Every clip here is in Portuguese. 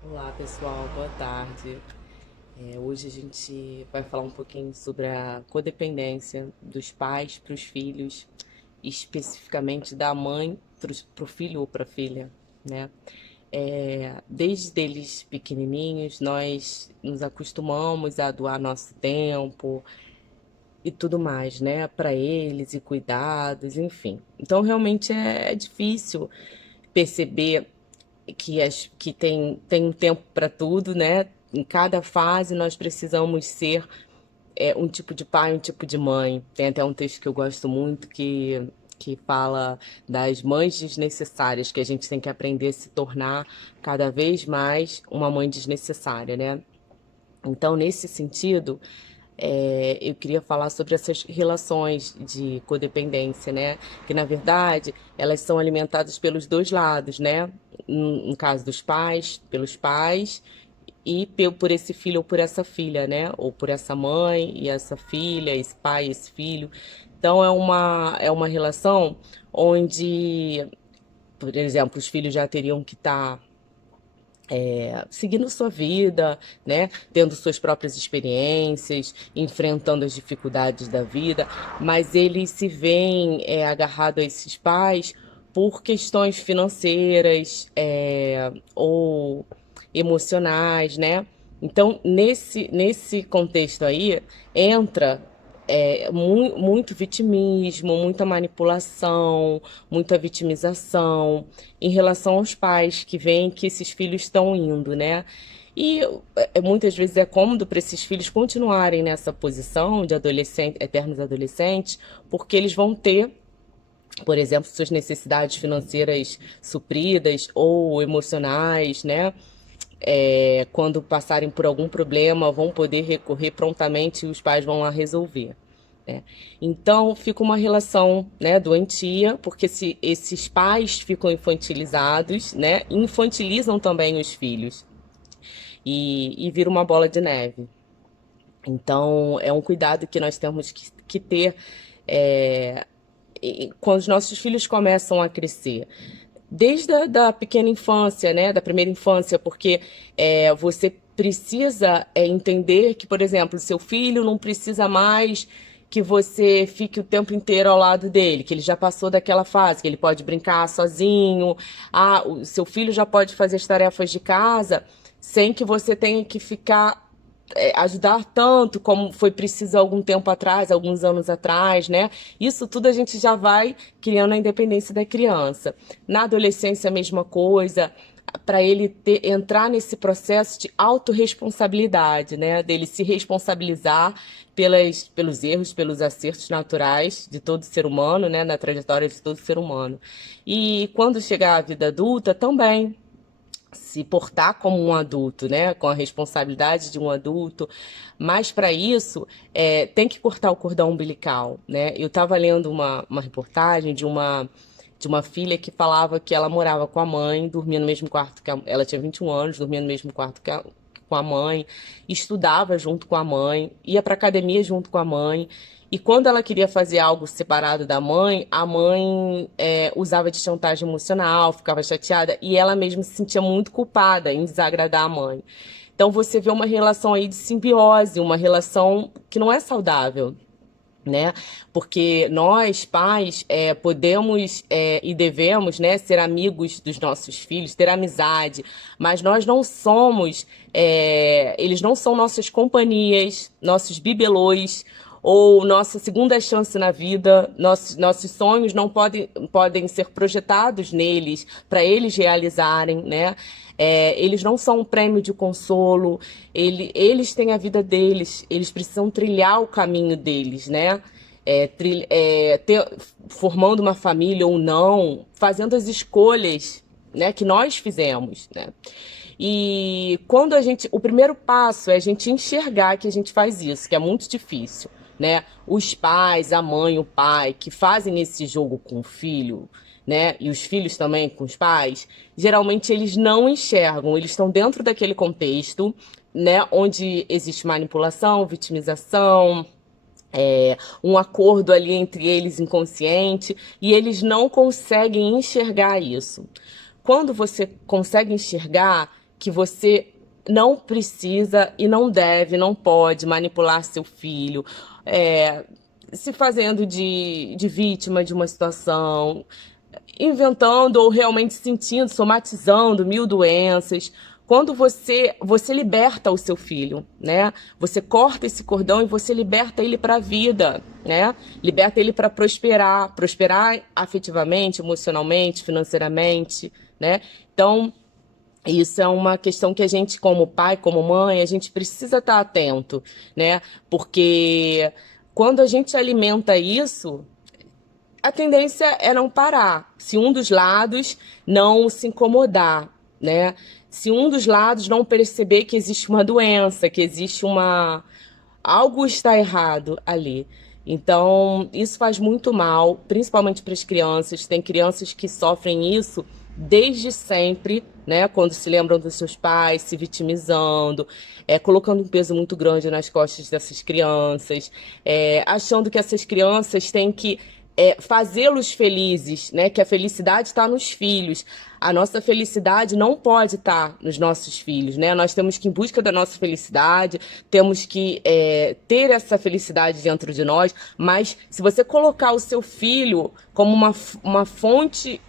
Olá pessoal, boa tarde. Hoje a gente vai falar um pouquinho sobre a codependência dos pais para os filhos, especificamente da mãe para o filho ou para a filha, né? Desde eles pequenininhos, nós nos acostumamos a doar nosso tempo e tudo mais, né? Para eles e cuidados, enfim. Então realmente é difícil perceber que tem um tempo para tudo, né? Em cada fase nós precisamos ser um tipo de pai, um tipo de mãe. Tem até um texto que eu gosto muito que fala das mães desnecessárias, que a gente tem que aprender a se tornar cada vez mais uma mãe desnecessária, né? Então, nesse sentido, eu queria falar sobre essas relações de codependência, né? Que na verdade elas são alimentadas pelos dois lados, né? No caso dos pais, pelos pais e por esse filho ou por essa filha, né? Ou por essa mãe e essa filha, esse pai, esse filho. Então é uma relação onde, por exemplo, os filhos já teriam que estar seguindo sua vida, né? Tendo suas próprias experiências, enfrentando as dificuldades da vida, mas eles se veem agarrados a esses pais por questões financeiras ou emocionais, né? Então, nesse contexto aí, entra muito vitimismo, muita manipulação, muita vitimização em relação aos pais que veem que esses filhos estão indo, né? E muitas vezes é cômodo para esses filhos continuarem nessa posição de eternos adolescentes, porque eles vão ter, por exemplo, suas necessidades financeiras supridas ou emocionais, né? Quando passarem por algum problema, vão poder recorrer prontamente e os pais vão lá resolver. Né? Então fica uma relação, né, doentia, porque esses pais ficam infantilizados, né, infantilizam também os filhos e vira uma bola de neve. Então é um cuidado que nós temos que ter é, quando os nossos filhos começam a crescer desde da pequena infância, né, da primeira infância, porque você precisa entender que, por exemplo, seu filho não precisa mais que você fique o tempo inteiro ao lado dele, que ele já passou daquela fase, que ele pode brincar sozinho, o seu filho já pode fazer as tarefas de casa sem que você tenha que ficar ajudar tanto como foi preciso algum tempo atrás, alguns anos atrás, né? Isso tudo a gente já vai criando a independência da criança. Na adolescência, a mesma coisa, para ele entrar nesse processo de autorresponsabilidade, né? Dele se responsabilizar pelos erros, pelos acertos naturais de todo ser humano, né? Na trajetória de todo ser humano. E quando chegar à vida adulta, também se portar como um adulto, né, com a responsabilidade de um adulto, mas para isso tem que cortar o cordão umbilical, né? Eu estava lendo uma reportagem de uma filha que falava que ela morava com a mãe, dormia no mesmo quarto ela tinha 21 anos, dormia no mesmo quarto com a mãe, estudava junto com a mãe, ia para academia junto com a mãe. E quando ela queria fazer algo separado da mãe, a mãe usava de chantagem emocional, ficava chateada e ela mesma se sentia muito culpada em desagradar a mãe. Então você vê uma relação aí de simbiose, uma relação que não é saudável, né? Porque nós, pais, podemos e devemos, né, ser amigos dos nossos filhos, ter amizade, mas nós não somos, eles não são nossas companhias, nossos bibelôs, ou nossa segunda chance na vida, nossos sonhos não podem ser projetados neles, para eles realizarem, né? Eles não são um prêmio de consolo, eles têm a vida deles, eles precisam trilhar o caminho deles, né? Formando uma família ou não, fazendo as escolhas, né, que nós fizemos, né? E quando o primeiro passo é a gente enxergar que a gente faz isso, que é muito difícil, né? Os pais, a mãe, o pai, que fazem esse jogo com o filho, né? E os filhos também com os pais, geralmente eles não enxergam, eles estão dentro daquele contexto, né? Onde existe manipulação, vitimização, um acordo ali entre eles inconsciente, e eles não conseguem enxergar isso. Quando você consegue enxergar que você não precisa e não deve, não pode manipular seu filho, é, se fazendo de vítima de uma situação, inventando ou realmente sentindo, somatizando mil doenças. Quando você liberta o seu filho, né? Você corta esse cordão e você liberta ele para a vida, né? Liberta ele para prosperar, prosperar afetivamente, emocionalmente, financeiramente, né? Então, isso é uma questão que a gente, como pai, como mãe, a gente precisa estar atento, né? Porque quando a gente alimenta isso, a tendência é não parar. Se um dos lados não se incomodar, né? Se um dos lados não perceber que existe uma doença, que existe uma algo está errado ali. Então, isso faz muito mal, principalmente para as crianças. Tem crianças que sofrem isso desde sempre, né? Quando se lembram dos seus pais, se vitimizando, colocando um peso muito grande nas costas dessas crianças, achando que essas crianças têm que fazê-los felizes, né? Que a felicidade está nos filhos. A nossa felicidade não pode estar nos nossos filhos, né? Nós temos que ir em busca da nossa felicidade, temos que ter essa felicidade dentro de nós, mas se você colocar o seu filho como uma fonte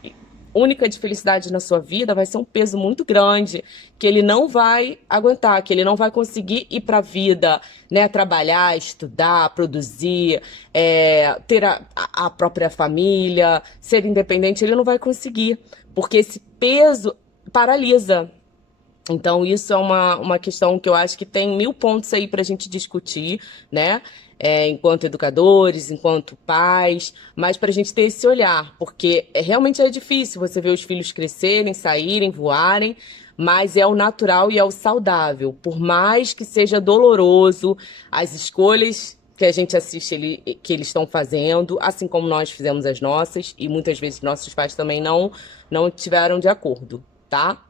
única de felicidade na sua vida, vai ser um peso muito grande que ele não vai aguentar, que ele não vai conseguir ir para a vida, né? Trabalhar, estudar, produzir, ter a própria família, ser independente, ele não vai conseguir, porque esse peso paralisa. Então, isso é uma questão que eu acho que tem 1000 pontos aí para a gente discutir, né? Enquanto educadores, enquanto pais, mas para a gente ter esse olhar, porque realmente é difícil você ver os filhos crescerem, saírem, voarem, mas é o natural e é o saudável. Por mais que seja doloroso, as escolhas que a gente assiste que eles estão fazendo, assim como nós fizemos as nossas, e muitas vezes nossos pais também não tiveram de acordo, tá?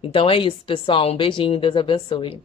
Então é isso, pessoal. Um beijinho, Deus abençoe.